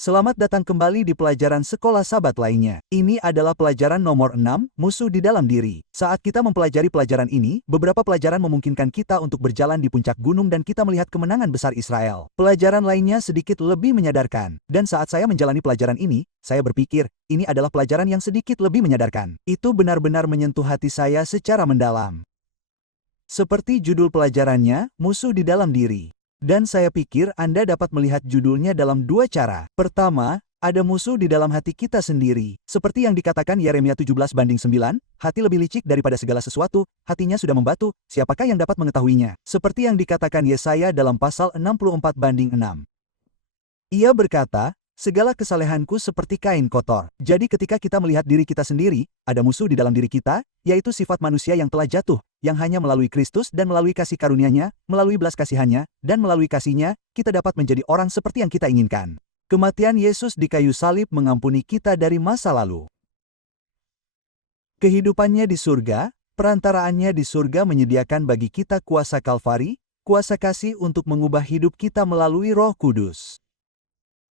Selamat datang kembali di pelajaran sekolah sahabat lainnya. Ini adalah pelajaran nomor 6, musuh di dalam diri. Saat kita mempelajari pelajaran ini, beberapa pelajaran memungkinkan kita untuk berjalan di puncak gunung dan kita melihat kemenangan besar Israel. Pelajaran lainnya sedikit lebih menyadarkan. Dan saat saya menjalani pelajaran ini, saya berpikir, ini adalah pelajaran yang sedikit lebih menyadarkan. Itu benar-benar menyentuh hati saya secara mendalam. Seperti judul pelajarannya, musuh di dalam diri. Dan saya pikir Anda dapat melihat judulnya dalam dua cara. Pertama, ada musuh di dalam hati kita sendiri. Seperti yang dikatakan Yeremia 17:9, hati lebih licik daripada segala sesuatu, hatinya sudah membatu, siapakah yang dapat mengetahuinya? Seperti yang dikatakan Yesaya dalam pasal 64:6. Ia berkata, segala kesalehanku seperti kain kotor. Jadi ketika kita melihat diri kita sendiri, ada musuh di dalam diri kita, yaitu sifat manusia yang telah jatuh, yang hanya melalui Kristus dan melalui kasih karunia-Nya, melalui belas kasihan-Nya, dan melalui kasih-Nya, kita dapat menjadi orang seperti yang kita inginkan. Kematian Yesus di kayu salib mengampuni kita dari masa lalu. Kehidupannya di surga, perantaraannya di surga menyediakan bagi kita kuasa Kalvari, kuasa kasih untuk mengubah hidup kita melalui Roh Kudus.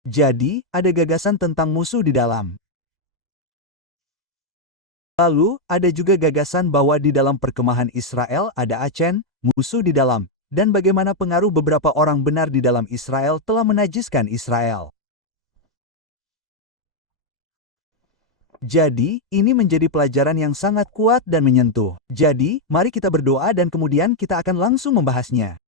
Jadi, ada gagasan tentang musuh di dalam. Lalu, ada juga gagasan bahwa di dalam perkemahan Israel ada Acen, musuh di dalam, dan bagaimana pengaruh beberapa orang benar di dalam Israel telah menajiskan Israel. Jadi, ini menjadi pelajaran yang sangat kuat dan menyentuh. Jadi, mari kita berdoa dan kemudian kita akan langsung membahasnya.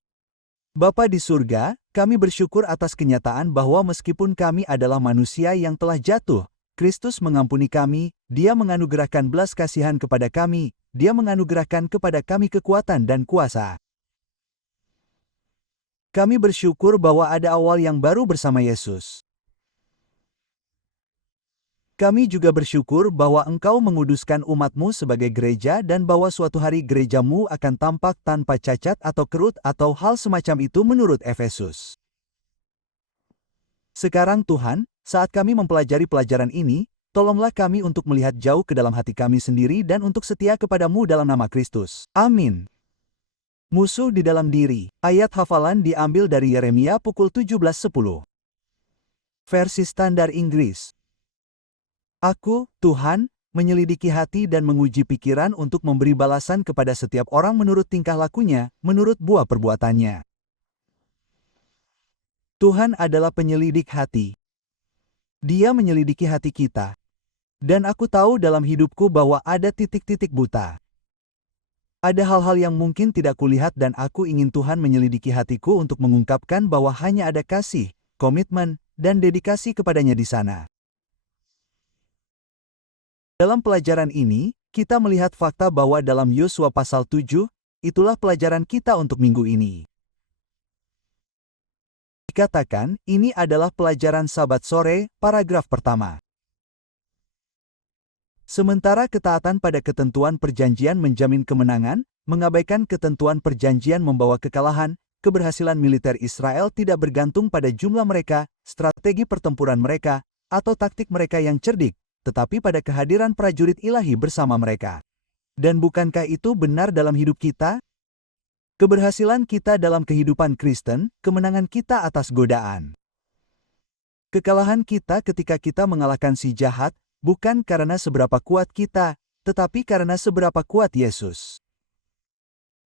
Bapa di surga, kami bersyukur atas kenyataan bahwa meskipun kami adalah manusia yang telah jatuh, Kristus mengampuni kami, Dia menganugerahkan belas kasihan kepada kami, Dia menganugerahkan kepada kami kekuatan dan kuasa. Kami bersyukur bahwa ada awal yang baru bersama Yesus. Kami juga bersyukur bahwa Engkau menguduskan umat-Mu sebagai gereja dan bahwa suatu hari gereja-Mu akan tampak tanpa cacat atau kerut atau hal semacam itu menurut Efesus. Sekarang Tuhan, saat kami mempelajari pelajaran ini, tolonglah kami untuk melihat jauh ke dalam hati kami sendiri dan untuk setia kepada-Mu dalam nama Kristus. Amin. Musuh di dalam diri. Ayat hafalan diambil dari Yeremia pukul 17:10. Versi Standar Inggris. Aku, Tuhan, menyelidiki hati dan menguji pikiran untuk memberi balasan kepada setiap orang menurut tingkah lakunya, menurut buah perbuatannya. Tuhan adalah penyelidik hati. Dia menyelidiki hati kita. Dan aku tahu dalam hidupku bahwa ada titik-titik buta. Ada hal-hal yang mungkin tidak kulihat dan aku ingin Tuhan menyelidiki hatiku untuk mengungkapkan bahwa hanya ada kasih, komitmen, dan dedikasi kepadanya di sana. Dalam pelajaran ini, kita melihat fakta bahwa dalam Yosua pasal 7, itulah pelajaran kita untuk minggu ini. Dikatakan, ini adalah pelajaran Sabat sore, paragraf pertama. Sementara ketaatan pada ketentuan perjanjian menjamin kemenangan, mengabaikan ketentuan perjanjian membawa kekalahan, keberhasilan militer Israel tidak bergantung pada jumlah mereka, strategi pertempuran mereka, atau taktik mereka yang cerdik, tetapi pada kehadiran prajurit ilahi bersama mereka. Dan bukankah itu benar dalam hidup kita? Keberhasilan kita dalam kehidupan Kristen, kemenangan kita atas godaan. Kekalahan kita ketika kita mengalahkan si jahat, bukan karena seberapa kuat kita, tetapi karena seberapa kuat Yesus.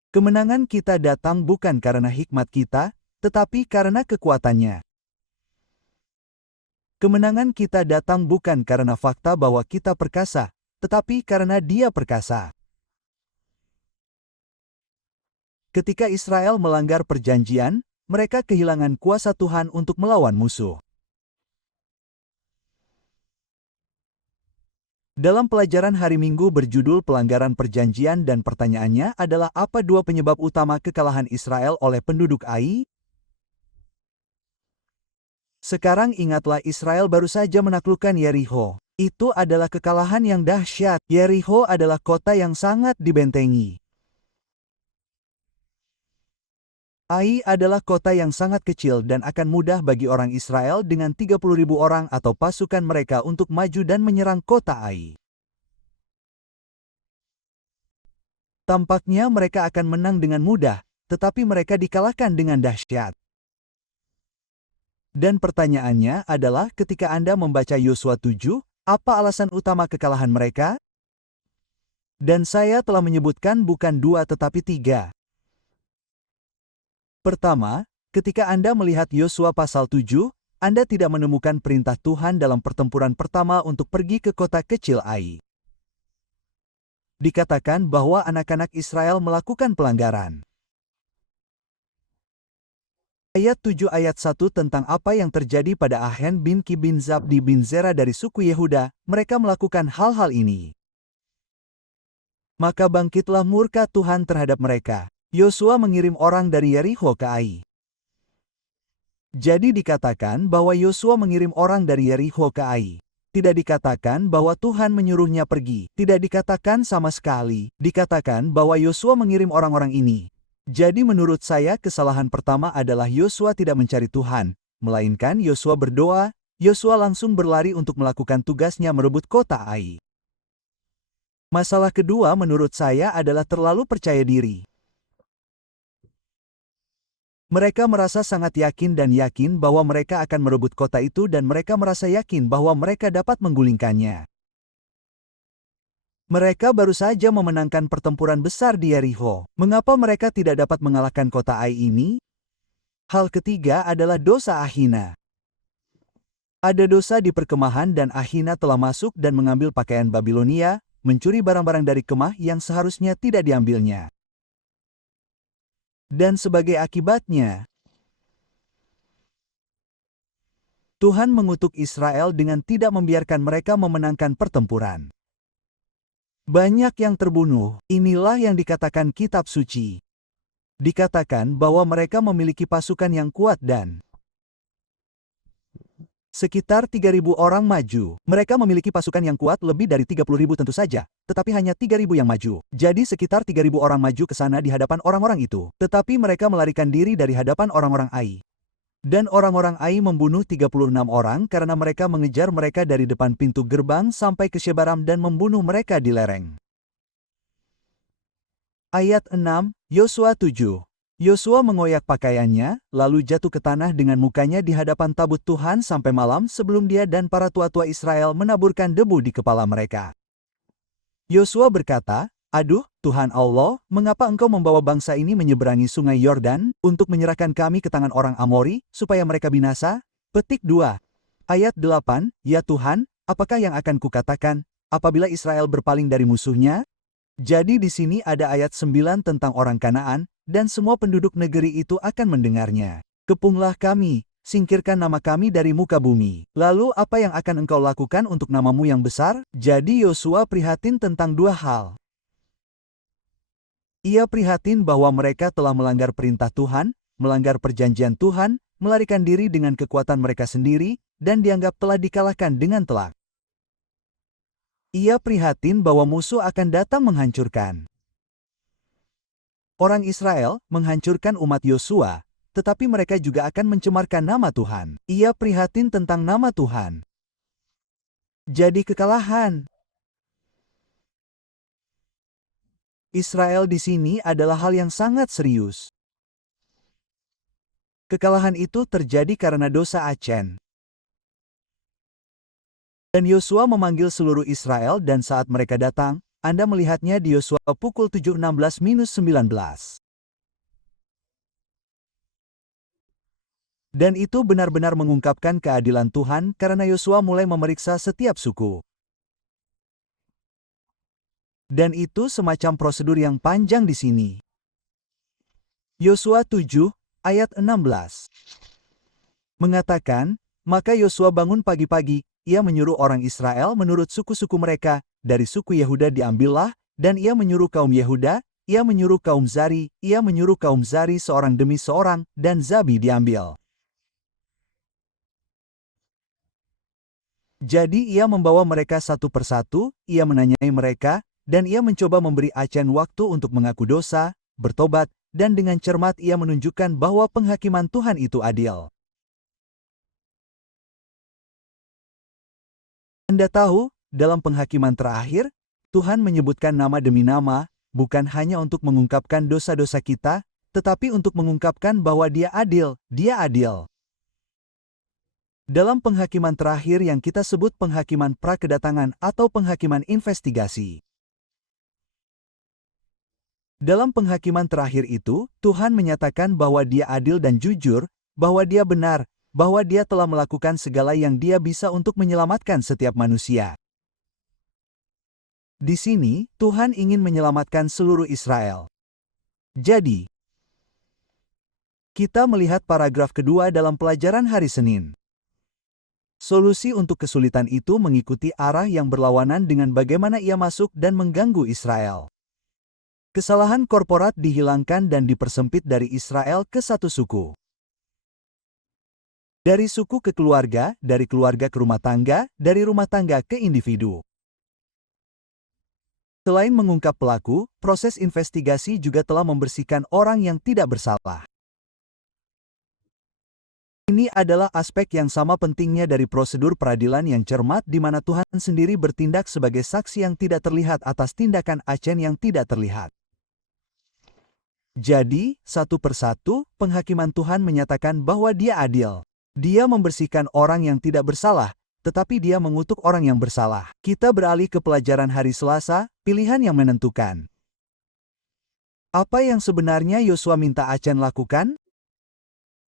Kemenangan kita datang bukan karena hikmat kita, tetapi karena kekuatannya. Kemenangan kita datang bukan karena fakta bahwa kita perkasa, tetapi karena Dia perkasa. Ketika Israel melanggar perjanjian, mereka kehilangan kuasa Tuhan untuk melawan musuh. Dalam pelajaran hari Minggu berjudul Pelanggaran Perjanjian dan pertanyaannya adalah apa dua penyebab utama kekalahan Israel oleh penduduk Ai? Sekarang ingatlah Israel baru saja menaklukkan Yerikho. Itu adalah kekalahan yang dahsyat. Yerikho adalah kota yang sangat dibentengi. Ai adalah kota yang sangat kecil dan akan mudah bagi orang Israel dengan 30.000 orang atau pasukan mereka untuk maju dan menyerang kota Ai. Tampaknya mereka akan menang dengan mudah, tetapi mereka dikalahkan dengan dahsyat. Dan pertanyaannya adalah ketika Anda membaca Yosua 7, apa alasan utama kekalahan mereka? Dan saya telah menyebutkan bukan 2 tetapi 3. Pertama, ketika Anda melihat Yosua pasal 7, Anda tidak menemukan perintah Tuhan dalam pertempuran pertama untuk pergi ke kota kecil Ai. Dikatakan bahwa anak-anak Israel melakukan pelanggaran. Ayat 7 ayat 1 tentang apa yang terjadi pada Ahen bin Ki bin Zabdi bin Zera dari suku Yehuda, mereka melakukan hal-hal ini. Maka bangkitlah murka Tuhan terhadap mereka. Yosua mengirim orang dari Yerikho ke Ai. Jadi dikatakan bahwa Yosua mengirim orang dari Yerikho ke Ai. Tidak dikatakan bahwa Tuhan menyuruhnya pergi. Tidak dikatakan sama sekali. Dikatakan bahwa Yosua mengirim orang-orang ini. Jadi menurut saya kesalahan pertama adalah Yosua tidak mencari Tuhan, melainkan Yosua berdoa. Yosua langsung berlari untuk melakukan tugasnya merebut kota Ai. Masalah kedua menurut saya adalah terlalu percaya diri. Mereka merasa sangat yakin bahwa mereka akan merebut kota itu dan mereka merasa yakin bahwa mereka dapat menggulingkannya. Mereka baru saja memenangkan pertempuran besar di Yerikho. Mengapa mereka tidak dapat mengalahkan kota Ai ini? Hal ketiga adalah dosa Ahina. Ada dosa di perkemahan dan Ahina telah masuk dan mengambil pakaian Babilonia, mencuri barang-barang dari kemah yang seharusnya tidak diambilnya. Dan sebagai akibatnya, Tuhan mengutuk Israel dengan tidak membiarkan mereka memenangkan pertempuran. Banyak yang terbunuh, inilah yang dikatakan kitab suci. Dikatakan bahwa mereka memiliki pasukan yang kuat dan sekitar 3.000 orang maju. Mereka memiliki pasukan yang kuat lebih dari 30.000 tentu saja, tetapi hanya 3.000 yang maju. Jadi sekitar 3.000 orang maju ke sana di hadapan orang-orang itu. Tetapi mereka melarikan diri dari hadapan orang-orang Ai. Dan orang-orang Ai membunuh 36 orang karena mereka mengejar mereka dari depan pintu gerbang sampai ke Shebaram dan membunuh mereka di lereng. Ayat 6, Yosua 7. Yosua mengoyak pakaiannya, lalu jatuh ke tanah dengan mukanya di hadapan tabut Tuhan sampai malam sebelum dia dan para tua-tua Israel menaburkan debu di kepala mereka. Yosua berkata, "Aduh, Tuhan Allah, mengapa engkau membawa bangsa ini menyeberangi sungai Yordan untuk menyerahkan kami ke tangan orang Amori, supaya mereka binasa?" Petik 2. Ayat 8, Ya Tuhan, apakah yang akan kukatakan, apabila Israel berpaling dari musuhnya? Jadi di sini ada ayat 9 tentang orang Kanaan, dan semua penduduk negeri itu akan mendengarnya. Kepunglah kami, singkirkan nama kami dari muka bumi. Lalu apa yang akan engkau lakukan untuk namamu yang besar? Jadi Yosua prihatin tentang dua hal. Ia prihatin bahwa mereka telah melanggar perintah Tuhan, melanggar perjanjian Tuhan, melarikan diri dengan kekuatan mereka sendiri, dan dianggap telah dikalahkan dengan telak. Ia prihatin bahwa musuh akan datang menghancurkan. Orang Israel menghancurkan umat Yosua, tetapi mereka juga akan mencemarkan nama Tuhan. Ia prihatin tentang nama Tuhan. Jadi kekalahan Israel di sini adalah hal yang sangat serius. Kekalahan itu terjadi karena dosa Acen. Dan Yosua memanggil seluruh Israel dan saat mereka datang, Anda melihatnya di Yosua pukul 7:16-19. Dan itu benar-benar mengungkapkan keadilan Tuhan karena Yosua mulai memeriksa setiap suku. Dan itu semacam prosedur yang panjang di sini. Yosua 7, ayat 16. Mengatakan, maka Yosua bangun pagi-pagi, ia menyuruh orang Israel menurut suku-suku mereka, dari suku Yehuda diambillah, dan ia menyuruh kaum Yehuda, ia menyuruh kaum Zari, ia menyuruh kaum Zari seorang demi seorang, dan Zabi diambil. Jadi ia membawa mereka satu persatu, ia menanyai mereka, dan ia mencoba memberi Acen waktu untuk mengaku dosa, bertobat, dan dengan cermat ia menunjukkan bahwa penghakiman Tuhan itu adil. Anda tahu, dalam penghakiman terakhir, Tuhan menyebutkan nama demi nama, bukan hanya untuk mengungkapkan dosa-dosa kita, tetapi untuk mengungkapkan bahwa Dia adil, Dia adil. Dalam penghakiman terakhir yang kita sebut penghakiman prakedatangan atau penghakiman investigasi. Dalam penghakiman terakhir itu, Tuhan menyatakan bahwa Dia adil dan jujur, bahwa Dia benar, bahwa Dia telah melakukan segala yang Dia bisa untuk menyelamatkan setiap manusia. Di sini, Tuhan ingin menyelamatkan seluruh Israel. Jadi, kita melihat paragraf kedua dalam pelajaran hari Senin. Solusi untuk kesulitan itu mengikuti arah yang berlawanan dengan bagaimana ia masuk dan mengganggu Israel. Kesalahan korporat dihilangkan dan dipersempit dari Israel ke satu suku. Dari suku ke keluarga, dari keluarga ke rumah tangga, dari rumah tangga ke individu. Selain mengungkap pelaku, proses investigasi juga telah membersihkan orang yang tidak bersalah. Ini adalah aspek yang sama pentingnya dari prosedur peradilan yang cermat di mana Tuhan sendiri bertindak sebagai saksi yang tidak terlihat atas tindakan Acen yang tidak terlihat. Jadi, satu persatu, penghakiman Tuhan menyatakan bahwa Dia adil. Dia membersihkan orang yang tidak bersalah, tetapi Dia mengutuk orang yang bersalah. Kita beralih ke pelajaran hari Selasa, pilihan yang menentukan. Apa yang sebenarnya Yosua minta Acen lakukan?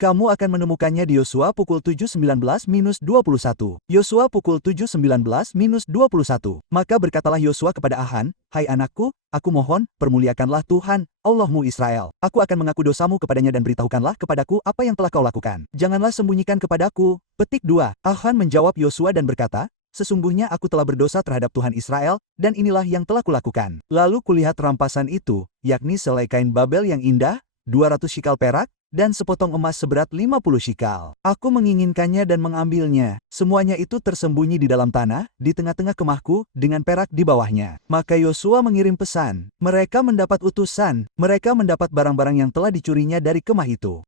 Kamu akan menemukannya di Yosua pukul 7:19-21. Yosua pukul 7:19-21. Maka berkatalah Yosua kepada Ahan, "Hai anakku, aku mohon, permuliakanlah Tuhan, Allahmu Israel. Aku akan mengaku dosamu kepadanya dan beritahukanlah kepadaku apa yang telah kau lakukan. Janganlah sembunyikan kepadaku." Petik 2. Ahan menjawab Yosua dan berkata, "Sesungguhnya aku telah berdosa terhadap Tuhan Israel, dan inilah yang telah kulakukan." Lalu kulihat rampasan itu, yakni selai kain Babel yang indah, 200 shikal perak, dan sepotong emas seberat 50 shikal. Aku menginginkannya dan mengambilnya. Semuanya itu tersembunyi di dalam tanah, di tengah-tengah kemahku, dengan perak di bawahnya. Maka Yosua mengirim pesan. Mereka mendapat utusan. Mereka mendapat barang-barang yang telah dicurinya dari kemah itu.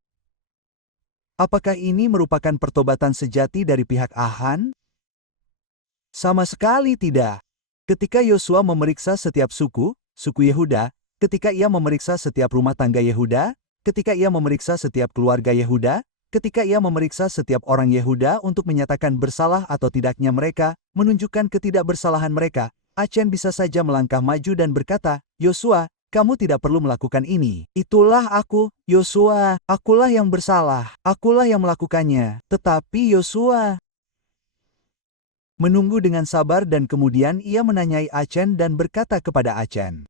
Apakah ini merupakan pertobatan sejati dari pihak Ahan? Sama sekali tidak. Ketika Yosua memeriksa setiap suku Yehuda, ketika ia memeriksa setiap rumah tangga Yehuda, ketika ia memeriksa setiap keluarga Yehuda, ketika ia memeriksa setiap orang Yehuda untuk menyatakan bersalah atau tidaknya mereka, menunjukkan ketidakbersalahan mereka, Acen bisa saja melangkah maju dan berkata, "Yosua, kamu tidak perlu melakukan ini. Itulah aku, Yosua, akulah yang bersalah, akulah yang melakukannya." Tetapi Yosua menunggu dengan sabar dan kemudian ia menanyai Acen dan berkata kepada Acen.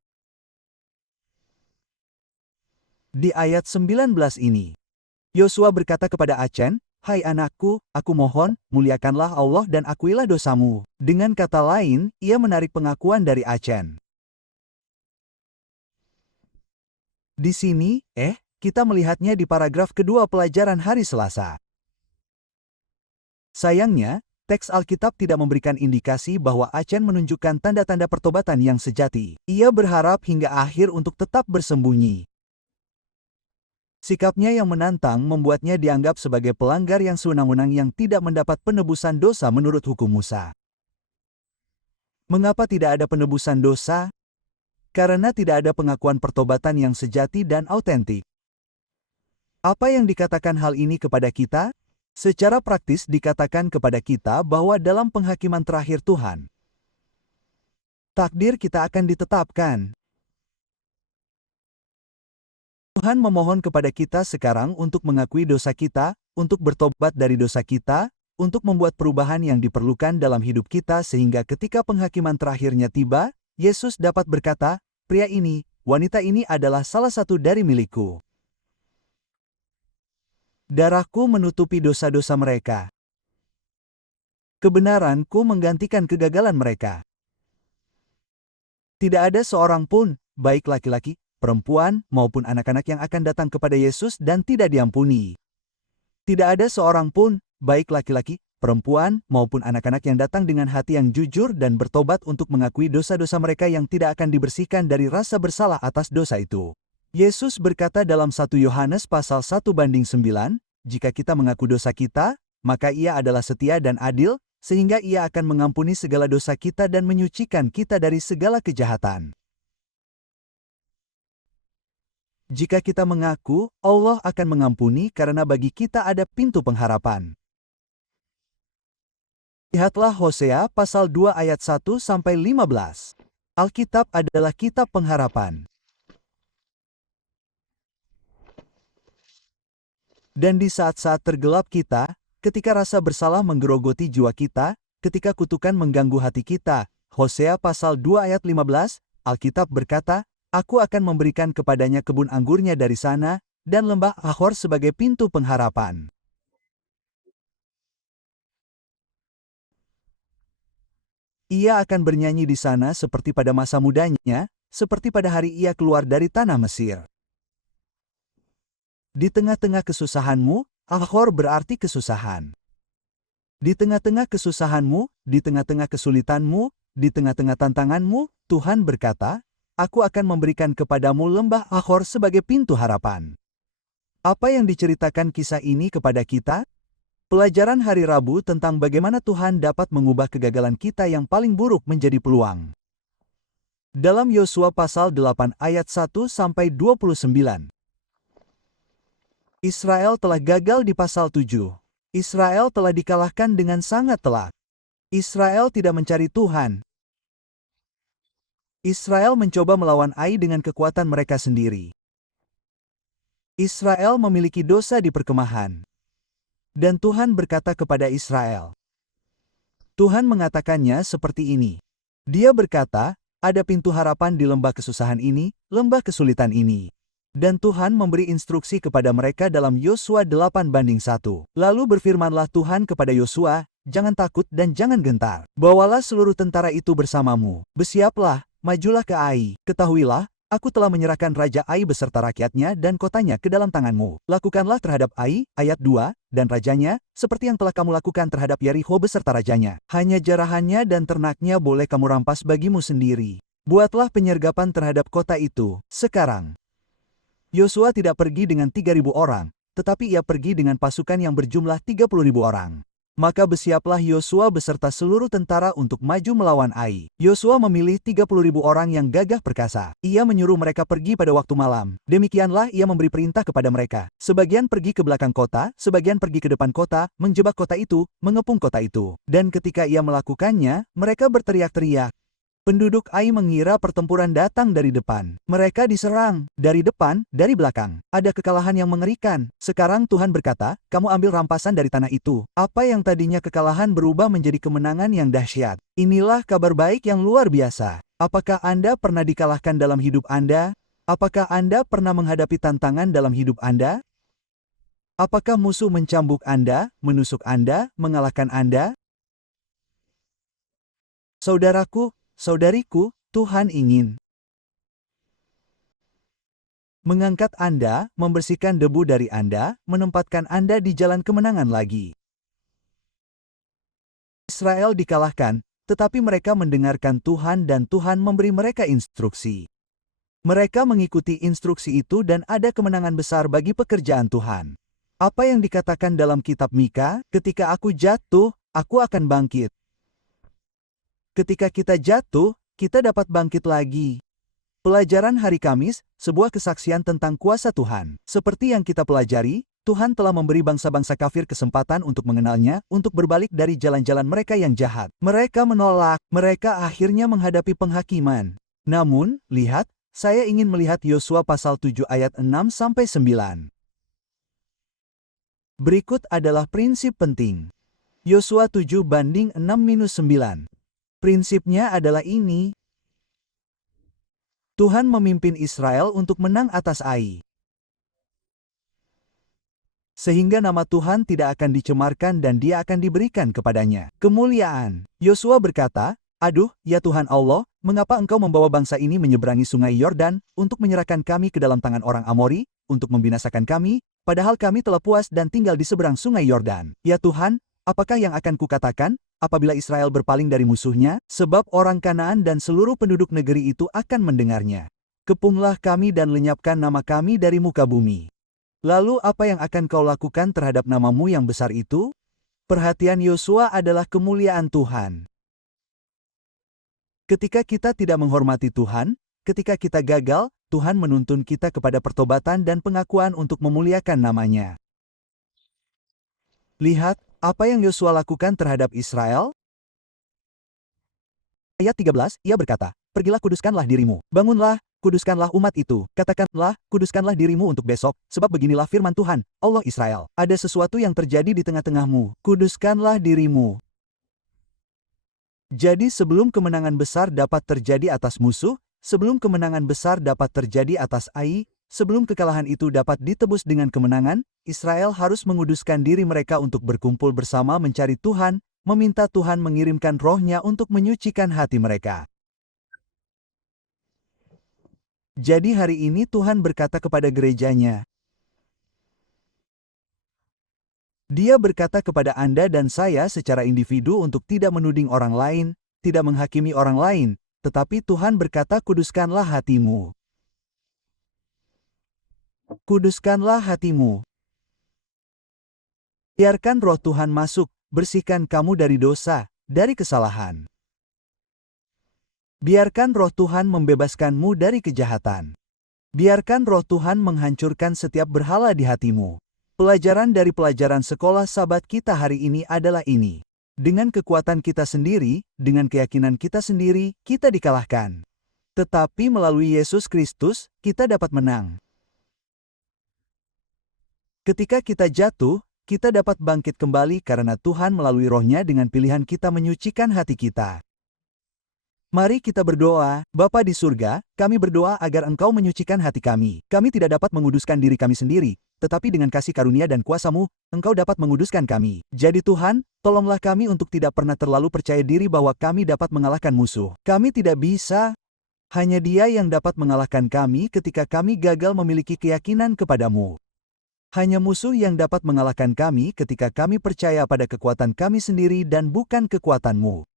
Di ayat 19 ini, Yosua berkata kepada Acen, "Hai anakku, aku mohon, muliakanlah Allah dan akuilah dosamu." Dengan kata lain, ia menarik pengakuan dari Acen. Di sini, kita melihatnya di paragraf kedua pelajaran hari Selasa. Sayangnya, teks Alkitab tidak memberikan indikasi bahwa Acen menunjukkan tanda-tanda pertobatan yang sejati. Ia berharap hingga akhir untuk tetap bersembunyi. Sikapnya yang menantang membuatnya dianggap sebagai pelanggar yang sewenang-wenang yang tidak mendapat penebusan dosa menurut hukum Musa. Mengapa tidak ada penebusan dosa? Karena tidak ada pengakuan pertobatan yang sejati dan autentik. Apa yang dikatakan hal ini kepada kita? Secara praktis dikatakan kepada kita bahwa dalam penghakiman terakhir Tuhan, takdir kita akan ditetapkan. Tuhan memohon kepada kita sekarang untuk mengakui dosa kita, untuk bertobat dari dosa kita, untuk membuat perubahan yang diperlukan dalam hidup kita sehingga ketika penghakiman terakhirnya tiba, Yesus dapat berkata, "Pria ini, wanita ini adalah salah satu dari milikku. Darahku menutupi dosa-dosa mereka. Kebenaranku menggantikan kegagalan mereka." Tidak ada seorang pun, baik laki-laki, perempuan, maupun anak-anak yang akan datang kepada Yesus dan tidak diampuni. Tidak ada seorang pun, baik laki-laki, perempuan, maupun anak-anak yang datang dengan hati yang jujur dan bertobat untuk mengakui dosa-dosa mereka yang tidak akan dibersihkan dari rasa bersalah atas dosa itu. Yesus berkata dalam 1 Yohanes pasal 1:9, "Jika kita mengaku dosa kita, maka Ia adalah setia dan adil, sehingga Ia akan mengampuni segala dosa kita dan menyucikan kita dari segala kejahatan." Jika kita mengaku, Allah akan mengampuni karena bagi kita ada pintu pengharapan. Lihatlah Hosea pasal 2 ayat 1-15. Alkitab adalah kitab pengharapan. Dan di saat-saat tergelap kita, ketika rasa bersalah menggerogoti jiwa kita, ketika kutukan mengganggu hati kita, Hosea pasal 2 ayat 15, Alkitab berkata, Aku akan memberikan kepadanya kebun anggurnya dari sana, dan lembah Ahor sebagai pintu pengharapan. Ia akan bernyanyi di sana seperti pada masa mudanya, seperti pada hari ia keluar dari tanah Mesir. Di tengah-tengah kesusahanmu, Ahor berarti kesusahan. Di tengah-tengah kesusahanmu, di tengah-tengah kesulitanmu, di tengah-tengah tantanganmu, Tuhan berkata, Aku akan memberikan kepadamu lembah Ahor sebagai pintu harapan. Apa yang diceritakan kisah ini kepada kita? Pelajaran hari Rabu tentang bagaimana Tuhan dapat mengubah kegagalan kita yang paling buruk menjadi peluang. Dalam Yosua pasal 8 ayat 1-29. Israel telah gagal di pasal 7. Israel telah dikalahkan dengan sangat telak. Israel tidak mencari Tuhan. Israel mencoba melawan Ai dengan kekuatan mereka sendiri. Israel memiliki dosa di perkemahan. Dan Tuhan berkata kepada Israel. Tuhan mengatakannya seperti ini. Dia berkata, ada pintu harapan di lembah kesusahan ini, lembah kesulitan ini. Dan Tuhan memberi instruksi kepada mereka dalam Yosua 8:1. Lalu berfirmanlah Tuhan kepada Yosua, jangan takut dan jangan gentar. Bawalah seluruh tentara itu bersamamu. Bersiaplah, majulah ke Ai. Ketahuilah, Aku telah menyerahkan Raja Ai beserta rakyatnya dan kotanya ke dalam tanganmu. Lakukanlah terhadap Ai, ayat 2, dan rajanya, seperti yang telah kamu lakukan terhadap Yerikho beserta rajanya. Hanya jarahannya dan ternaknya boleh kamu rampas bagimu sendiri. Buatlah penyergapan terhadap kota itu, sekarang. Yosua tidak pergi dengan 3.000 orang, tetapi ia pergi dengan pasukan yang berjumlah 30.000 orang. Maka bersiaplah Yosua beserta seluruh tentara untuk maju melawan Ai. Yosua memilih 30.000 orang yang gagah perkasa. Ia menyuruh mereka pergi pada waktu malam. Demikianlah ia memberi perintah kepada mereka. Sebagian pergi ke belakang kota, sebagian pergi ke depan kota, menjebak kota itu, mengepung kota itu. Dan ketika ia melakukannya, mereka berteriak-teriak. Penduduk Ai mengira pertempuran datang dari depan. Mereka diserang, dari depan, dari belakang. Ada kekalahan yang mengerikan. Sekarang Tuhan berkata, kamu ambil rampasan dari tanah itu. Apa yang tadinya kekalahan berubah menjadi kemenangan yang dahsyat. Inilah kabar baik yang luar biasa. Apakah Anda pernah dikalahkan dalam hidup Anda? Apakah Anda pernah menghadapi tantangan dalam hidup Anda? Apakah musuh mencambuk Anda, menusuk Anda, mengalahkan Anda? Saudaraku, saudariku, Tuhan ingin mengangkat Anda, membersihkan debu dari Anda, menempatkan Anda di jalan kemenangan lagi. Israel dikalahkan, tetapi mereka mendengarkan Tuhan dan Tuhan memberi mereka instruksi. Mereka mengikuti instruksi itu dan ada kemenangan besar bagi pekerjaan Tuhan. Apa yang dikatakan dalam kitab Mika, ketika aku jatuh, aku akan bangkit. Ketika kita jatuh, kita dapat bangkit lagi. Pelajaran hari Kamis, sebuah kesaksian tentang kuasa Tuhan. Seperti yang kita pelajari, Tuhan telah memberi bangsa-bangsa kafir kesempatan untuk mengenalnya, untuk berbalik dari jalan-jalan mereka yang jahat. Mereka menolak, mereka akhirnya menghadapi penghakiman. Namun, lihat, saya ingin melihat Yosua pasal 7 ayat 6-9. Berikut adalah prinsip penting. Yosua 7:6-9. Prinsipnya adalah ini. Tuhan memimpin Israel untuk menang atas Ai. Sehingga nama Tuhan tidak akan dicemarkan dan dia akan diberikan kepadanya kemuliaan. Yosua berkata, Aduh, ya Tuhan Allah, mengapa engkau membawa bangsa ini menyeberangi sungai Yordan, untuk menyerahkan kami ke dalam tangan orang Amori, untuk membinasakan kami, padahal kami telah puas dan tinggal di seberang sungai Yordan. Ya Tuhan, apakah yang akan kukatakan? Apabila Israel berpaling dari musuhnya, sebab orang Kanaan dan seluruh penduduk negeri itu akan mendengarnya. Kepunglah kami dan lenyapkan nama kami dari muka bumi. Lalu apa yang akan kau lakukan terhadap namamu yang besar itu? Perhatian Yosua adalah kemuliaan Tuhan. Ketika kita tidak menghormati Tuhan, ketika kita gagal, Tuhan menuntun kita kepada pertobatan dan pengakuan untuk memuliakan namanya. Lihat, apa yang Yosua lakukan terhadap Israel? Ayat 13, ia berkata, pergilah kuduskanlah dirimu. Bangunlah, kuduskanlah umat itu. Katakanlah, kuduskanlah dirimu untuk besok, sebab beginilah firman Tuhan, Allah Israel. Ada sesuatu yang terjadi di tengah-tengahmu. Kuduskanlah dirimu. Jadi sebelum kemenangan besar dapat terjadi atas musuh, sebelum kemenangan besar dapat terjadi atas Ai, sebelum kekalahan itu dapat ditebus dengan kemenangan, Israel harus menguduskan diri mereka untuk berkumpul bersama mencari Tuhan, meminta Tuhan mengirimkan rohnya untuk menyucikan hati mereka. Jadi hari ini Tuhan berkata kepada gerejanya, Dia berkata kepada Anda dan saya secara individu untuk tidak menuding orang lain, tidak menghakimi orang lain, tetapi Tuhan berkata kuduskanlah hatimu. Kuduskanlah hatimu. Biarkan roh Tuhan masuk, bersihkan kamu dari dosa, dari kesalahan. Biarkan roh Tuhan membebaskanmu dari kejahatan. Biarkan roh Tuhan menghancurkan setiap berhala di hatimu. Pelajaran dari pelajaran sekolah Sabat kita hari ini adalah ini. Dengan kekuatan kita sendiri, dengan keyakinan kita sendiri, kita dikalahkan. Tetapi melalui Yesus Kristus, kita dapat menang. Ketika kita jatuh, kita dapat bangkit kembali karena Tuhan melalui rohnya dengan pilihan kita menyucikan hati kita. Mari kita berdoa, Bapa di surga, kami berdoa agar Engkau menyucikan hati kami. Kami tidak dapat menguduskan diri kami sendiri, tetapi dengan kasih karunia dan kuasa-Mu, Engkau dapat menguduskan kami. Jadi Tuhan, tolonglah kami untuk tidak pernah terlalu percaya diri bahwa kami dapat mengalahkan musuh. Kami tidak bisa, hanya Dia yang dapat mengalahkan kami ketika kami gagal memiliki keyakinan kepadamu. Hanya musuh yang dapat mengalahkan kami ketika kami percaya pada kekuatan kami sendiri dan bukan kekuatan-Mu.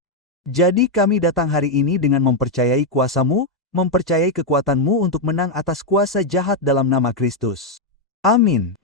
Jadi kami datang hari ini dengan mempercayai kuasa-Mu, mempercayai kekuatan-Mu untuk menang atas kuasa jahat dalam nama Kristus. Amin.